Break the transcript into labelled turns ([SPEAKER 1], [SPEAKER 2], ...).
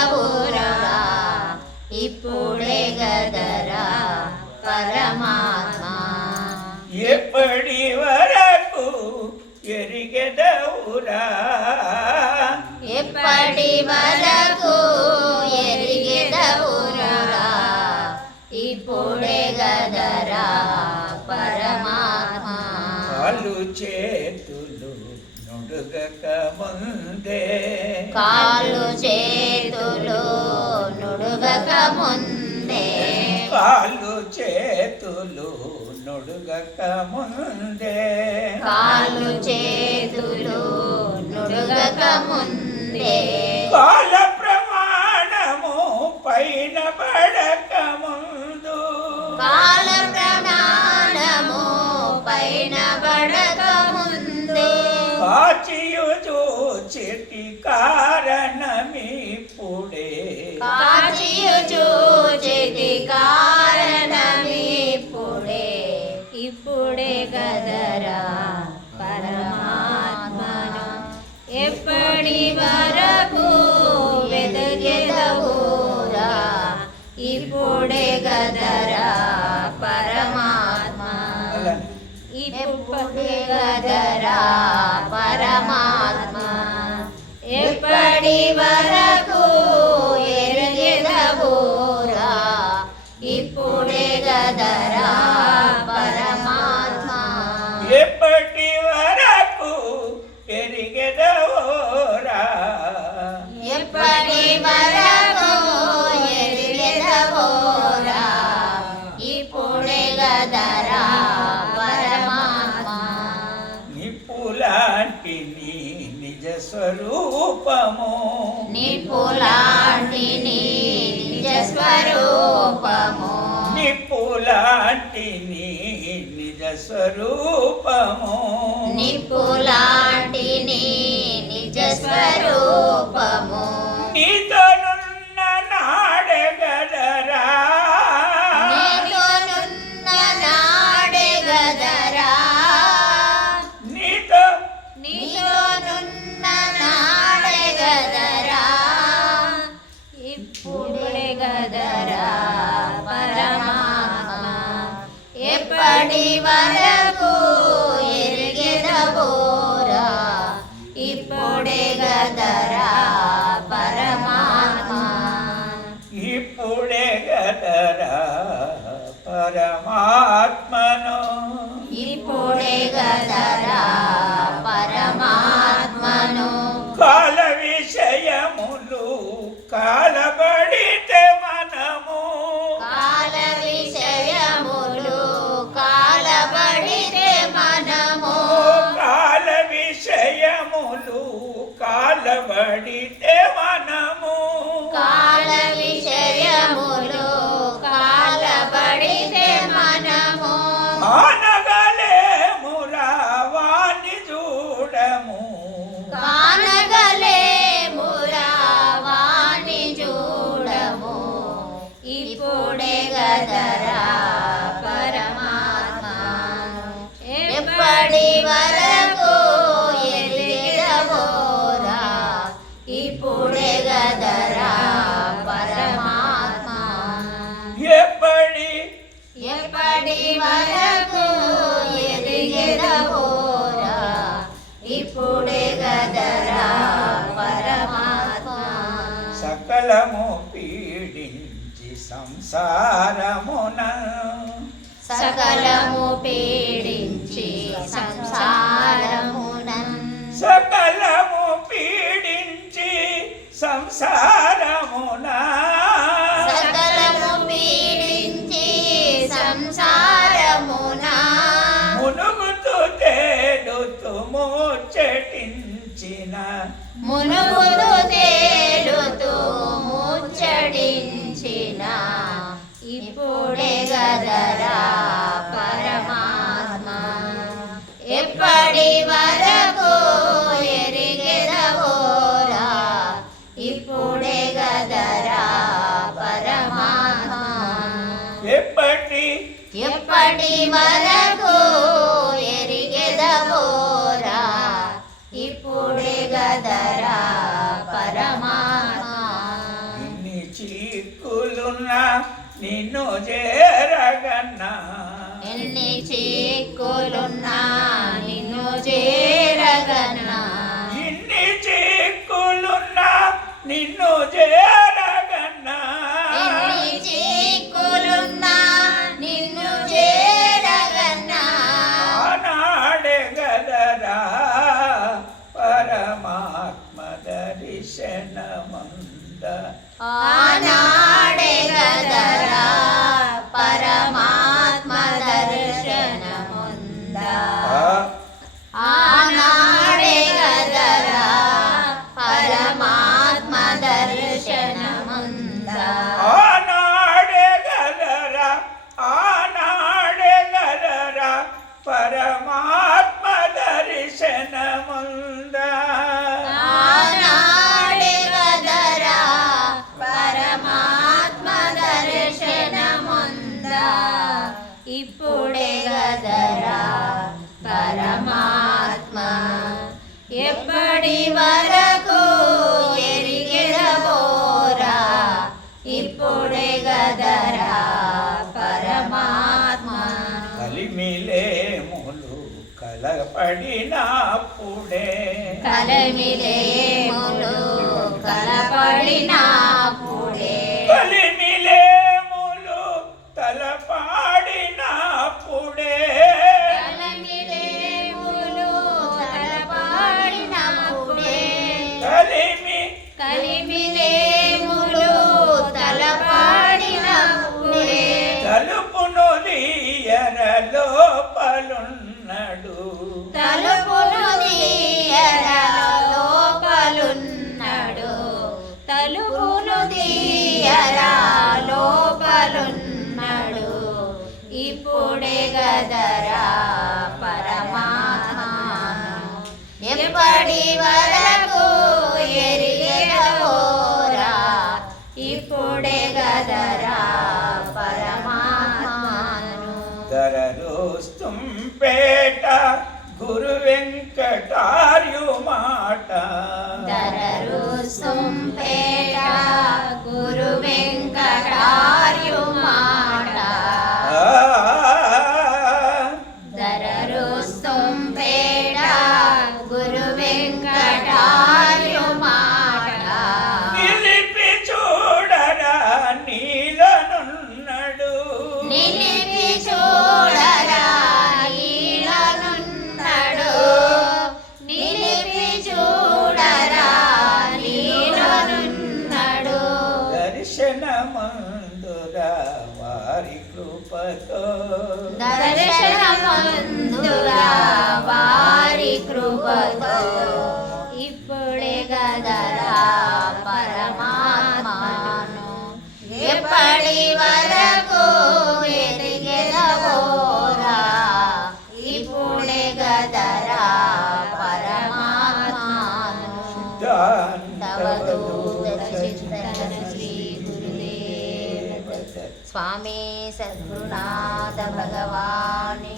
[SPEAKER 1] ఎరిగెదవురా ఇప్పుడే గదరా పరమాత్మ.
[SPEAKER 2] ఎప్పటి వరకు ఎరిగెదవురా
[SPEAKER 1] ఎప్పటి వరకు ఎరిగెదవురా ఇప్పుడే గదరా పరమాత్మ.
[SPEAKER 2] కాళ్ళు చేతులు నుడుగక ముందే
[SPEAKER 1] నుడుగక ముందే
[SPEAKER 2] కాళ్ళు చేతులు నుడుగక ముందే.
[SPEAKER 1] కాళ్ళు చేతులు నుడుగక ముందే.
[SPEAKER 2] కాల ప్రమాణము పైన పడక ముందు.
[SPEAKER 1] కాల ప్రమాణము పైన పడక ముందే.
[SPEAKER 2] కాచియు చూచిటి కారణమిప్పుడే స్వరూపము
[SPEAKER 1] నిపులాంటి నిజ స్వరూపము
[SPEAKER 2] నిప్పులాంటి నీ నిజ స్వరూపము
[SPEAKER 1] వరకు ఎరిగెదవోరా ఇప్పుడే గదరా పరమాత్మ.
[SPEAKER 2] ఇప్పుడే గదరా పరమాత్మను.
[SPEAKER 1] ఇప్పుడే గదరా పరమాత్మను.
[SPEAKER 2] కాల విషయములు కాలబడితే
[SPEAKER 1] కాలబడితే మనము ఎప్పటి వరకు ఎదిగెదవోరా ఇప్పుడే గదరా పరమాత్మ.
[SPEAKER 2] సకలము పీడించి సంసారమున.
[SPEAKER 1] సకలము పీడించి సంసారమునం.
[SPEAKER 2] సకలము పీడించి సంసారమున తేలుతూ నిన్ను చేరగన్నా.
[SPEAKER 1] ఎన్ని చిక్కులున్నా నిన్ను చేరగన్నా.
[SPEAKER 2] ఇన్ని చిక్కులున్నా నిన్ను చేరగన్నా
[SPEAKER 1] ఎప్పటి వరకు ఎరిగెదవోరా ఇప్పుడే గదరా పరమాత్మ.
[SPEAKER 2] కలిమిలేములు కలపడినప్పుడే.
[SPEAKER 1] కలమిలేములు కలపడినప్పుడే ఇప్పుడే గదరా పరమాత్మను ఎప్పటి వరకు ఎరిగెదవోరా? ఇప్పుడే గదరా పరమాత్మను.
[SPEAKER 2] దరరోస్తుంపేట గురు వెంకటార్యు మాట.
[SPEAKER 1] దరరు సుంపేట
[SPEAKER 2] దర్శనమందురా వారి కృపతో
[SPEAKER 1] ఇప్పుడే గదరా పరమాత్మను ఎప్పటి వరకు ఇప్పుడే గదరా పరమాత్మను తవదూత శ్రీ గురుదేవ స్వామి సద్గురునాథ భగవాని